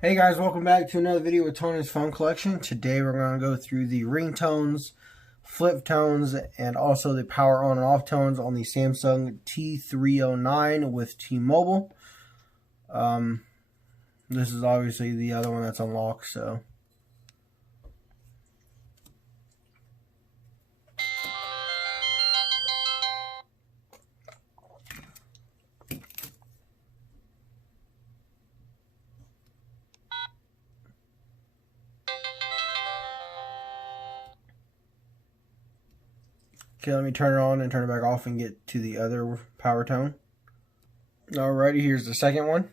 Hey guys, welcome back to another video with Tony's Phone Collection. Today we're going to go through the ringtones, flip tones, and also the power on and off tones on the Samsung T309 with T-Mobile. This is obviously the other one that's unlocked, so. Okay, let me turn it on and turn it back off and get to the other power tone. Alrighty, here's the second one.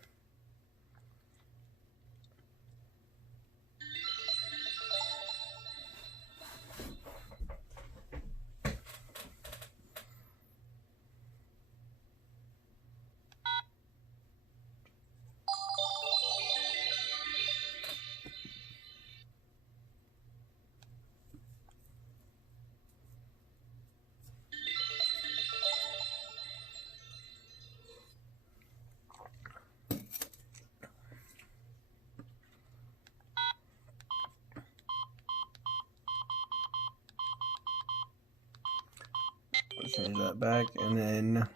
Change that back, and then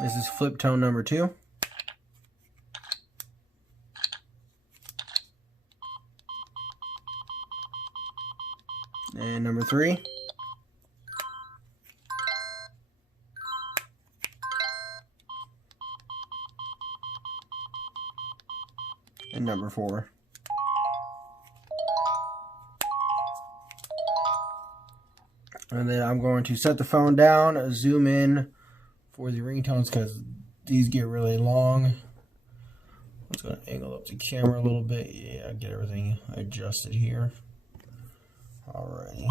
this is flip tone number 2. And number 3. And number 4. And then I'm going to set the phone down, zoom in for the ringtones because these get really long. I'm just going to angle up the camera a little bit. Yeah, get everything adjusted here. Alrighty.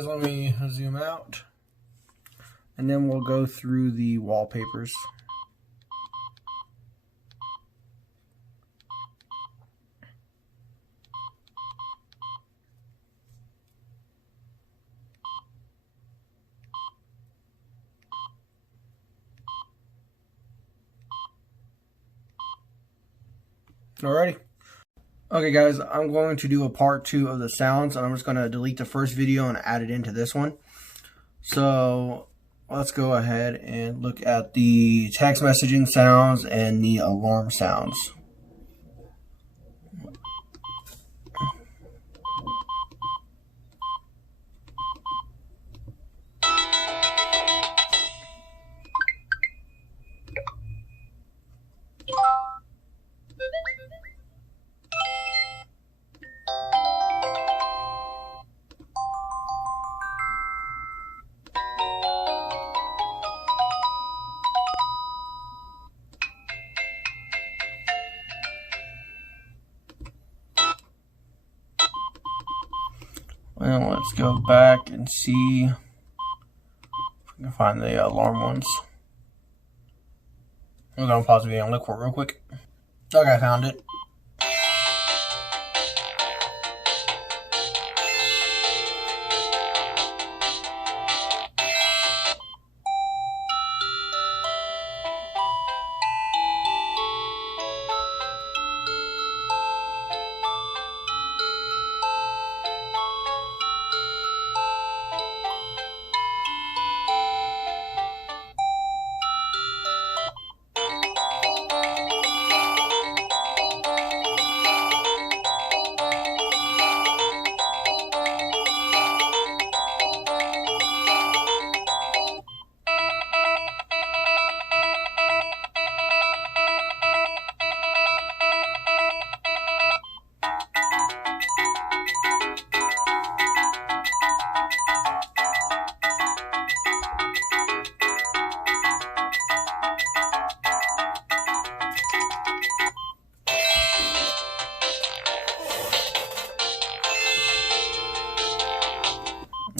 guys, let me zoom out. And then we'll go through the wallpapers. Alrighty. Okay guys, I'm going to do a part 2 of the sounds, and I'm just going to delete the first video and add it into this one. So let's go ahead and look at the text messaging sounds and the alarm sounds. And let's go back and see if we can find the alarm ones. I'm going to pause the video and look for it real quick. Okay, I found it.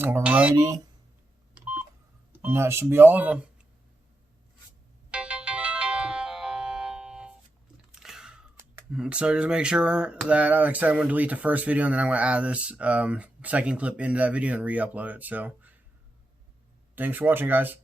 Alrighty, and that should be all of them. So just make sure that, like I said, I'm going to delete the first video, and then I'm going to add this second clip into that video and re-upload it. So thanks for watching, guys.